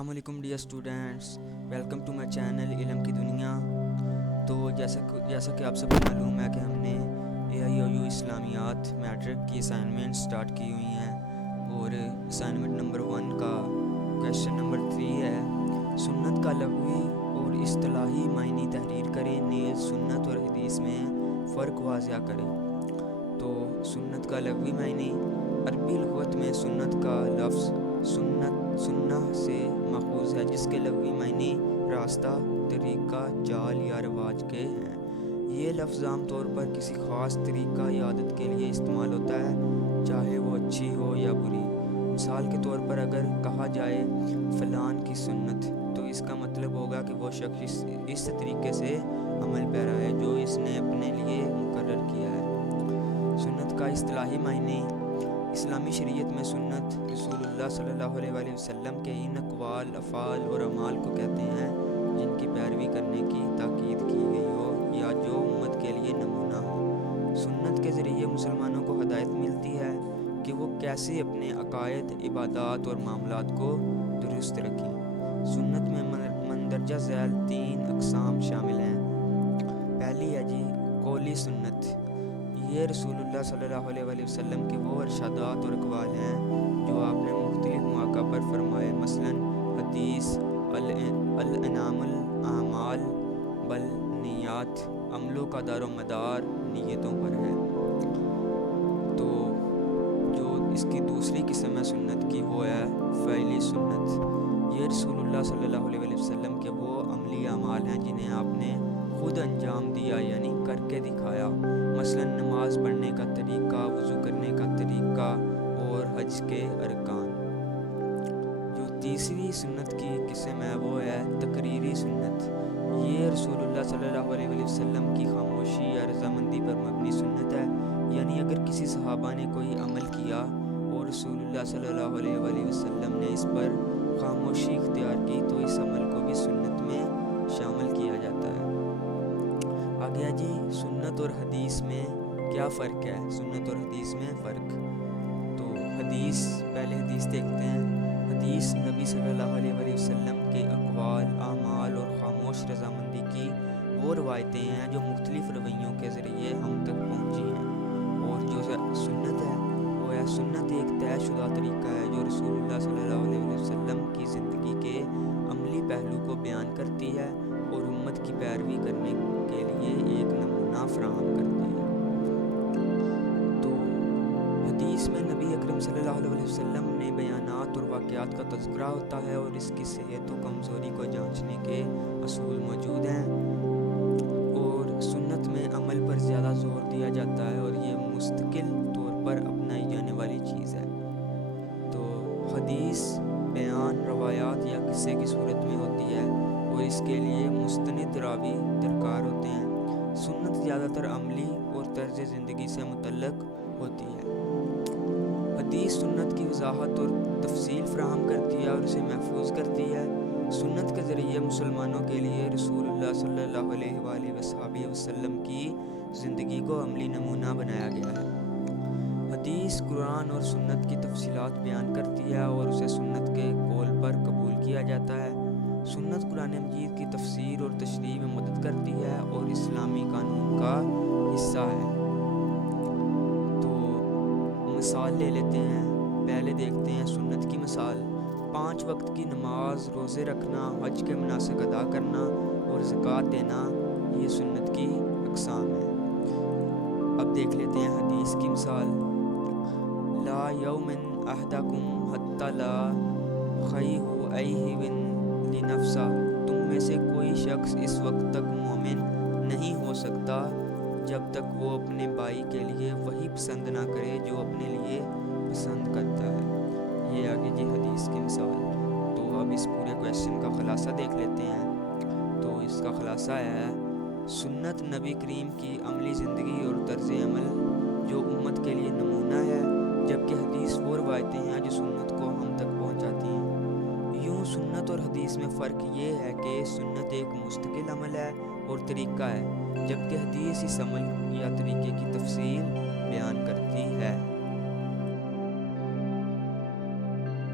السلام علیکم dear students, welcome to my channel علم کی دنیا۔ تو جیسا کہ آپ سب کو معلوم ہے کہ ہم نے اے آئی او یو اسلامیات میٹرک کی اسائنمنٹ سٹارٹ کی ہوئی ہیں، اور اسائنمنٹ نمبر 1 کا کویشچن نمبر 3 ہے سنت کا لغوی اور اصطلاحی معنی تحریر کریں، نیز سنت اور حدیث میں فرق واضح کریں۔ تو سنت کا لغوی معنی: عربی لغت میں سنت کا لفظ سنہ سے ماخوذ ہے، جس کے لغوی معنی راستہ، طریقہ، چال یا رواج کے ہیں۔ یہ لفظ عام طور پر کسی خاص طریقہ یا عادت کے لیے استعمال ہوتا ہے، چاہے وہ اچھی ہو یا بری۔ مثال کے طور پر اگر کہا جائے فلان کی سنت، تو اس کا مطلب ہوگا کہ وہ شخص اس طریقے سے عمل پیرا ہے جو اس نے اپنے لیے مقرر کیا ہے۔ سنت کا اصطلاحی معنی: اسلامی شریعت میں سنت رسول اللہ صلی اللہ علیہ وآلہ وسلم کے ان اقوال، افعال اور اعمال کو کہتے ہیں جن کی پیروی کرنے کی تاکید کی گئی ہو یا جو امت کے لیے نمونہ ہو۔ سنت کے ذریعے مسلمانوں کو ہدایت ملتی ہے کہ وہ کیسے اپنے عقائد، عبادات اور معاملات کو درست رکھیں۔ سنت میں مندرجہ ذیل 3 اقسام شامل ہیں۔ پہلی ہے قولی سنت۔ یہ رسول اللہ صلی اللہ علیہ وآلہ وسلم کے وہ ارشادات اور اقوال ہیں جو آپ نے مختلف مواقع پر فرمائے، مثلاً حدیث الانام الاعمال بالنیات، عملوں کا دار و مدار نیتوں پر ہے۔ تو جو اس کی دوسری قسم ہے سنت کی، وہ ہے فعلی سنت۔ یہ رسول اللہ صلی اللہ علیہ وآلہ وسلم کے وہ عملی اعمال ہیں جنہیں آپ نے خود انجام دیا، یعنی کر کے دکھایا، مثلاً نماز پڑھنے کا طریقہ، وضو کرنے کا طریقہ اور حج کے ارکان۔ جو تیسری سنت کی قسم ہے وہ ہے تقریری سنت۔ یہ رسول اللہ صلی اللہ علیہ وآلہ وسلم کی خاموشی یا رضامندی پر مبنی سنت ہے، یعنی اگر کسی صحابہ نے کوئی عمل کیا اور رسول اللہ صلی اللہ علیہ وآلہ وسلم نے اس پر خاموشی اختیار کی تو اس عمل کو بھی سنت میں شامل کیا جاتا ہے۔ آگے ہے سنت اور حدیث میں کیا فرق ہے؟ سنت اور حدیث میں فرق۔ تو پہلے حدیث دیکھتے ہیں۔ حدیث نبی صلی اللہ علیہ وآلہ وسلم کے اقوال، اعمال اور خاموش رضامندی کی وہ روایتیں ہیں جو مختلف رویوں کے ذریعے ہم تک پہنچی ہیں۔ اور جو سنت ہے وہ ہے سنت ایک طے شدہ طریقہ ہے جو رسول اللہ صلی اللہ علیہ وسلم کی زندگی کے عملی پہلو کو بیان کرتی ہے اور امت کی پیروی کرنے کے لیے ایک نمونہ فراہم کرتی ہے۔ تو حدیث میں نبی اکرم صلی اللہ علیہ وسلم نے بیانات اور واقعات کا تذکرہ ہوتا ہے اور اس کی صحت و کمزوری کو جانچنے کے اصول موجود ہیں، اور سنت میں عمل پر زیادہ زور دیا جاتا ہے اور یہ مستقل طور پر اپنائی جانے والی چیز ہے۔ تو حدیث بیان، روایات یا قصے کی صورت میں ہوتی ہے اور اس کے لیے مستند راوی درکار ہوتے ہیں۔ سنت زیادہ تر عملی اور طرز زندگی سے متعلق ہوتی ہے۔ حدیث سنت کی وضاحت اور تفصیل فراہم کرتی ہے اور اسے محفوظ کرتی ہے۔ سنت کے ذریعے مسلمانوں کے لیے رسول اللہ صلی اللہ علیہ وآلہ وسلم کی زندگی کو عملی نمونہ بنایا گیا ہے۔ حدیث قرآن اور سنت کی تفصیلات بیان کرتی ہے اور اسے سنت کے قول پر قبول کیا جاتا ہے۔ سنت قرآن مجید کی تفسیر اور تشریح میں مدد کرتی ہے اور اسلامی قانون کا حصہ ہے۔ تو مثال لے لیتے ہیں، پہلے دیکھتے ہیں سنت کی مثال: 5 وقت کی نماز، روزے رکھنا، حج کے مناسک ادا کرنا اور زکوٰۃ دینا، یہ سنت کی اقسام ہیں۔ اب دیکھ لیتے ہیں حدیث کی مثال: لا یؤمن احدکم حتی لا یخیہ ایہ لنفسہ، تم میں سے کوئی شخص اس وقت تک مومن نہیں ہو سکتا جب تک وہ اپنے بھائی کے لیے وہی پسند نہ کرے جو اپنے لیے پسند کرتا ہے۔ یہ آگے حدیث کی مثال۔ تو اب اس پورے کویشچن کا خلاصہ دیکھ لیتے ہیں۔ تو اس کا خلاصہ ہے سنت نبی کریم کی عملی زندگی اور طرز عمل جو امت کے لیے نمونہ ہے، جبکہ حدیث وہ روایتیں ہیں جو سنت کو ہم تک پہنچاتی ہیں۔ یوں سنت اور حدیث میں فرق یہ ہے کہ سنت ایک مستقل عمل ہے اور طریقہ ہے، جبکہ حدیث اس عمل یا طریقے کی تفصیل بیان کرتی ہے۔